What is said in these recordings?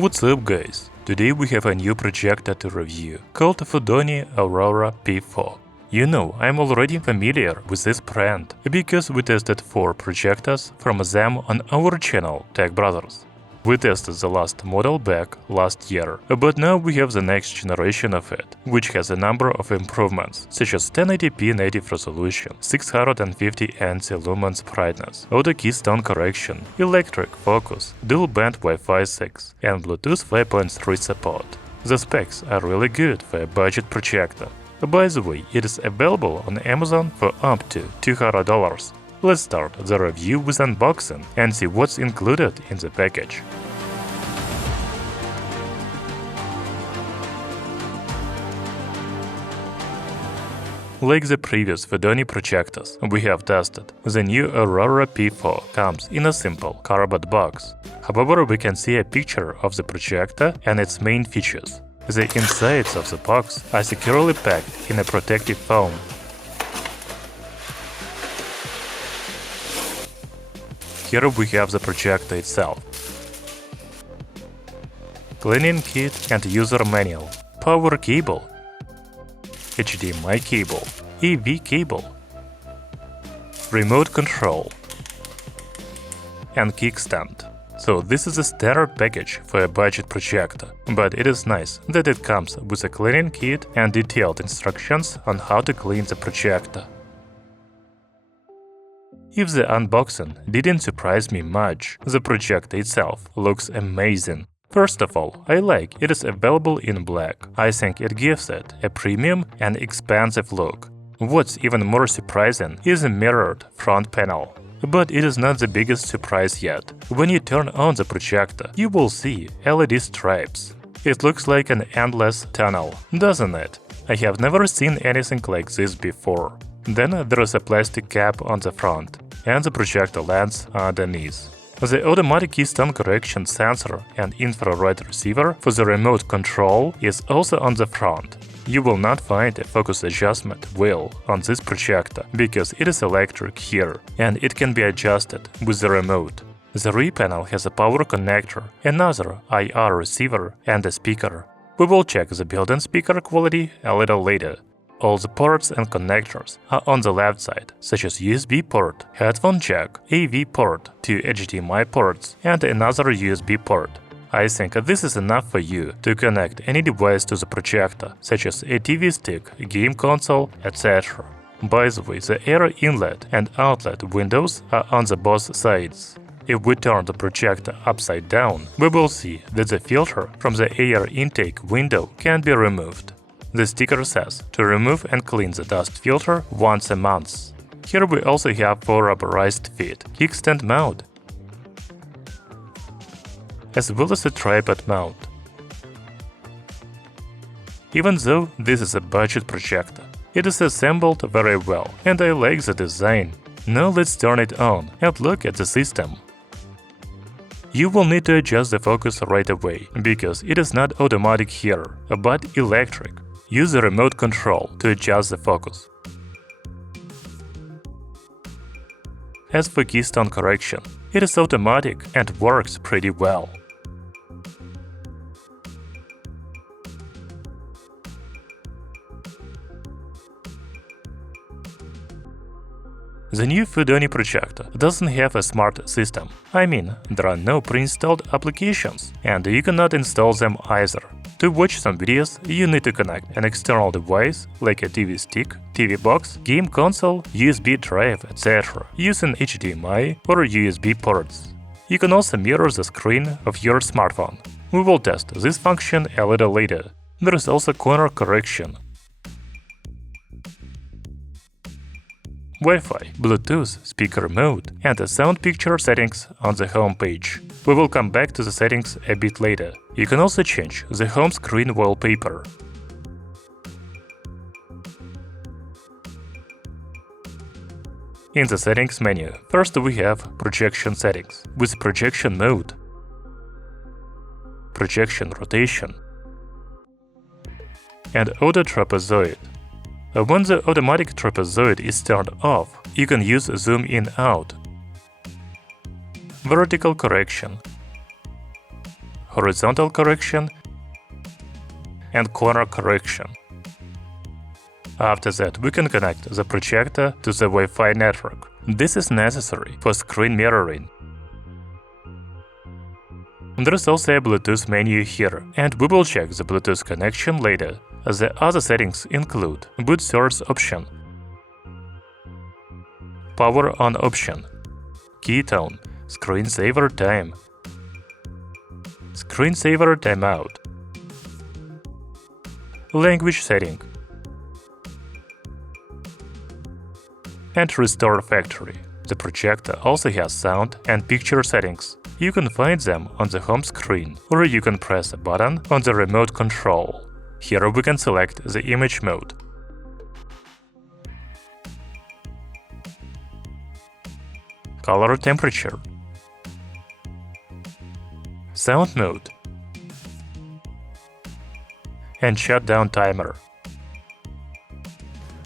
What's up guys? Today we have a new projector to review, called FUDONI Aurora P4. You know, I'm already familiar with this brand, because we tested 4 projectors from them on our channel, Tech Brothers. We tested the last model back last year, but now we have the next generation of it, which has a number of improvements, such as 1080p native resolution, 650 anti-lumens brightness, auto keystone correction, electric focus, dual-band Wi-Fi 6, and Bluetooth 5.3 support. The specs are really good for a budget projector. By the way, it is available on Amazon for up to $200. Let's start the review with unboxing and see what's included in the package. Like the previous FUDONI projectors we have tested, the new Aurora P4 comes in a simple cardboard box. However, we can see a picture of the projector and its main features. The insides of the box are securely packed in a protective foam. Here we have the projector itself, cleaning kit and user manual, power cable, HDMI cable, AV cable, remote control, and kickstand. So this is a standard package for a budget projector, but it is nice that it comes with a cleaning kit and detailed instructions on how to clean the projector. If the unboxing didn't surprise me much, the projector itself looks amazing. First of all, I like it is available in black. I think it gives it a premium and expensive look. What's even more surprising is a mirrored front panel. But it is not the biggest surprise yet. When you turn on the projector, you will see LED stripes. It looks like an endless tunnel, doesn't it? I have never seen anything like this before. Then there is a plastic cap on the front, and the projector lens underneath. The automatic keystone correction sensor and infrared receiver for the remote control is also on the front. You will not find a focus adjustment wheel on this projector, because it is electric here, and it can be adjusted with the remote. The rear panel has a power connector, another IR receiver, and a speaker. We will check the built-in speaker quality a little later. All the ports and connectors are on the left side, such as USB port, headphone jack, AV port, 2 HDMI ports, and another USB port. I think this is enough for you to connect any device to the projector, such as a TV stick, a game console, etc. By the way, the air inlet and outlet windows are on the both sides. If we turn the projector upside down, we will see that the filter from the air intake window can be removed. The sticker says to remove and clean the dust filter once a month. Here we also have 4 rubberized feet, kickstand mount, as well as a tripod mount. Even though this is a budget projector, it is assembled very well, and I like the design. Now let's turn it on and look at the system. You will need to adjust the focus right away, because it is not automatic here, but electric. Use the remote control to adjust the focus. As for keystone correction, it is automatic and works pretty well. The new FUDONI projector doesn't have a smart system. I mean, there are no pre-installed applications, and you cannot install them either. To watch some videos, you need to connect an external device, like a TV stick, TV box, game console, USB drive, etc., using HDMI or USB ports. You can also mirror the screen of your smartphone. We will test this function a little later. There is also corner correction, Wi-Fi, Bluetooth, speaker mode, and the sound picture settings on the home page. We will come back to the settings a bit later. You can also change the home screen wallpaper. In the settings menu, first we have projection settings with projection mode, projection rotation, and auto trapezoid. When the automatic trapezoid is turned off, you can use zoom in out, vertical correction, horizontal correction, and corner correction. After that, we can connect the projector to the Wi-Fi network. This is necessary for screen mirroring. There is also a Bluetooth menu here, and we will check the Bluetooth connection later. The other settings include boot source option, power on option, Keystone, screensaver time, screensaver timeout, language setting, and restore factory. The projector also has sound and picture settings. You can find them on the home screen, or you can press a button on the remote control. Here we can select the image mode. Color temperature, sound mode, and shutdown timer.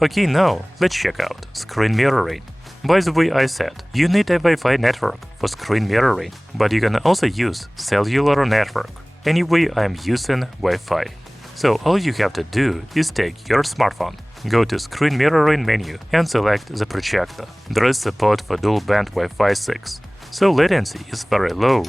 Okay, now let's check out screen mirroring. By the way, I said you need a Wi-Fi network for screen mirroring, but you can also use cellular network. Anyway, I'm using Wi-Fi. So all you have to do is take your smartphone, go to screen mirroring menu and select the projector. There is support for dual band Wi-Fi 6, so latency is very low.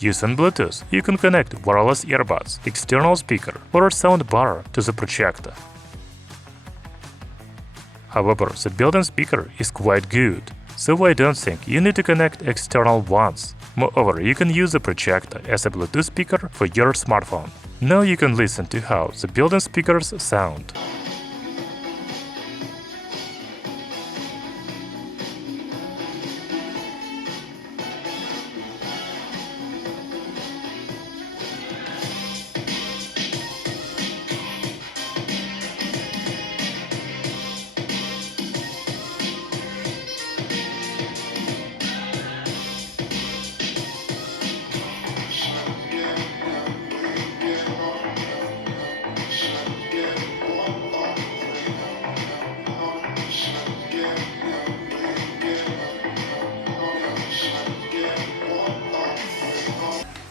Using Bluetooth, you can connect wireless earbuds, external speaker, or soundbar to the projector. However, the built-in speaker is quite good, so I don't think you need to connect external ones. Moreover, you can use the projector as a Bluetooth speaker for your smartphone. Now you can listen to how the built-in speakers sound.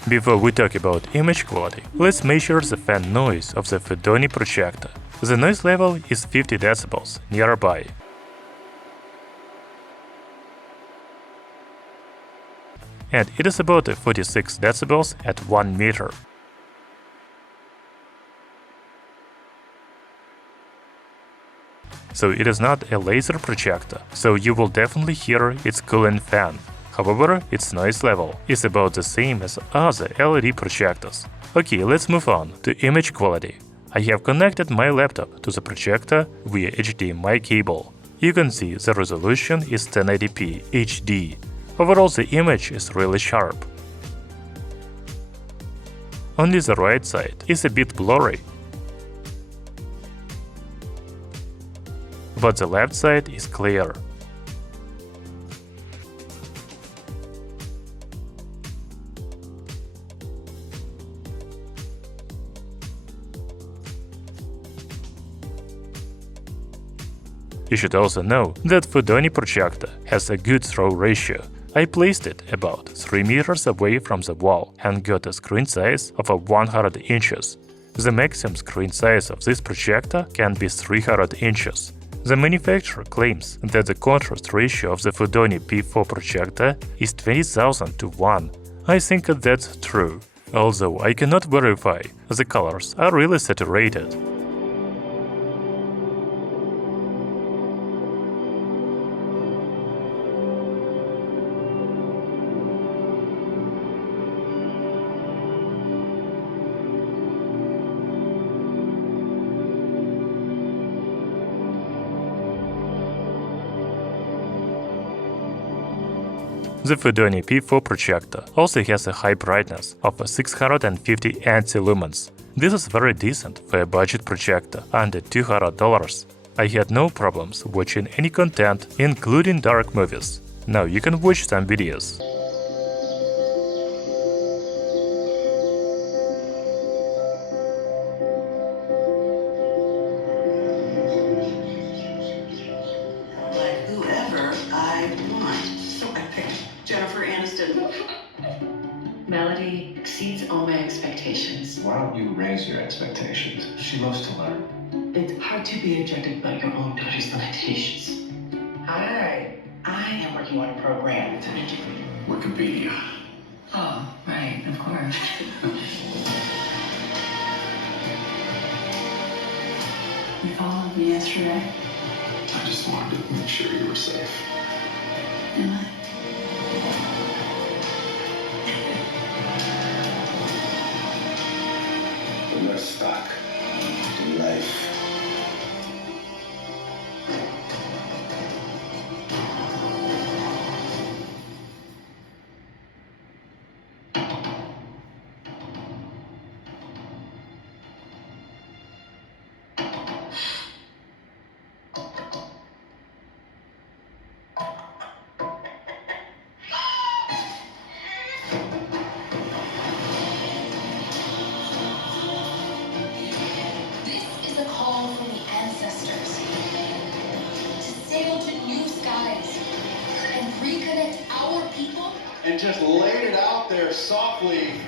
Before we talk about image quality, let's measure the fan noise of the FUDONI projector. The noise level is 50 decibels nearby. And it is about 46 decibels at 1 meter. So it is not a laser projector, so you will definitely hear its cooling fan. However, its noise level is about the same as other LED projectors. Okay, let's move on to image quality. I have connected my laptop to the projector via HDMI cable. You can see the resolution is 1080p HD. Overall, the image is really sharp. Only the right side is a bit blurry, but the left side is clear. You should also know that FUDONI projector has a good throw ratio. I placed it about 3 meters away from the wall and got a screen size of 100 inches. The maximum screen size of this projector can be 300 inches. The manufacturer claims that the contrast ratio of the FUDONI P4 projector is 20,000 to 1. I think that's true, although I cannot verify the colors are really saturated. The FUDONI P4 projector also has a high brightness of 650 lumens. This is very decent for a budget projector under $200. I had no problems watching any content, including dark movies. Now you can watch some videos. Melody exceeds all my expectations. Why don't you raise your expectations? She loves to learn. It's hard to be rejected by your own daughter's limitations. Hi, I am working on a program to make it Wikipedia. Oh, right, of course. You followed me yesterday. I just wanted to make sure you were safe. Am I? We're stuck in life. A call from the ancestors to sail to new skies and reconnect our people. And just laid it out there softly.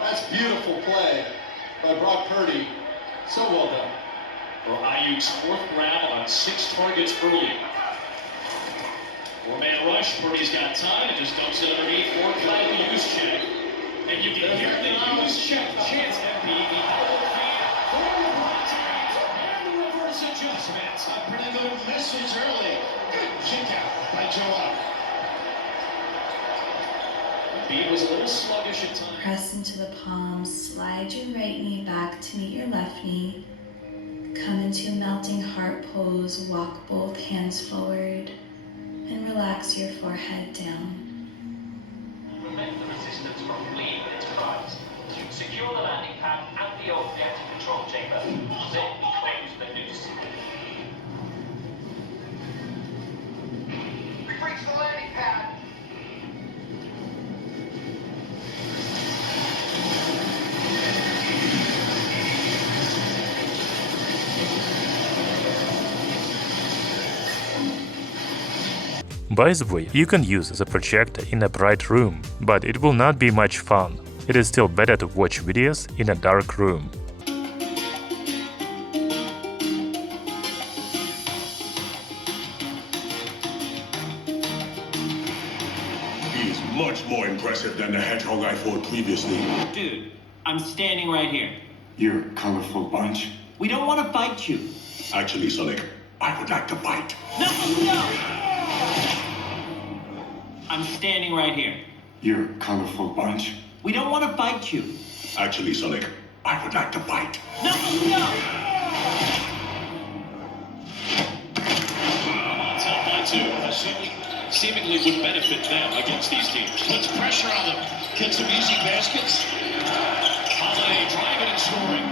That's beautiful play by Brock Purdy. So well done. For Ayuk's fourth grab on 6 targets early. 4-man rush. Purdy's got time and just dumps it underneath. 4-play the use check. And you can hear the use check chance MP. The double feed for the adjustments. A pretty good message early. Good kick out by Joel. Beat was a little sluggish at times. Press into the palms, slide your right knee back to meet your left knee. Come into a melting heart pose, walk both hands forward, and relax your forehead down. Prevent the resistance from fleeing with its prize. Secure the landing pad and the old anti-control chamber. Then close the noose. We've reached the landing pad. By the way, you can use the projector in a bright room, but it will not be much fun. It is still better to watch videos in a dark room. He is much more impressive than the hedgehog I fought previously. Dude, I'm standing right here. You're a colorful bunch. We don't want to fight you. Actually, Sonic, I would like to fight. No! I'm standing right here. You're a colorful bunch. We don't want to fight you. Actually, Sonic, I would like to fight. No! Top by 2. Seemingly would benefit them against these teams. Puts pressure on them. Gets some easy baskets. Holiday driving and scoring.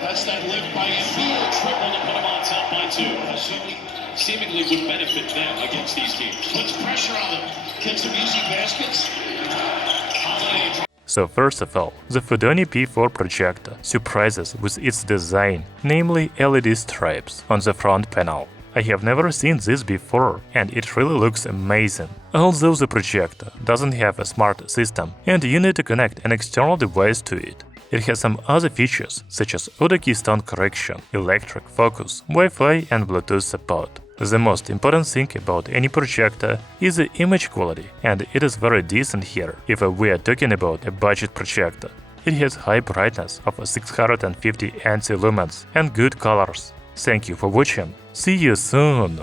That's that lift by Embiid. Triple to put him on top by 2. Seemingly would benefit them against these teams. Puts pressure on them. Gets some easy baskets. So first of all, the FUDONI P4 projector surprises with its design, namely LED stripes on the front panel. I have never seen this before, and it really looks amazing. Although the projector doesn't have a smart system and you need to connect an external device to it. It has some other features such as auto Keystone correction, electric focus, Wi-Fi and Bluetooth support. The most important thing about any projector is the image quality, and it is very decent here if we are talking about a budget projector. It has high brightness of 650 lumens and good colors. Thank you for watching. See you soon!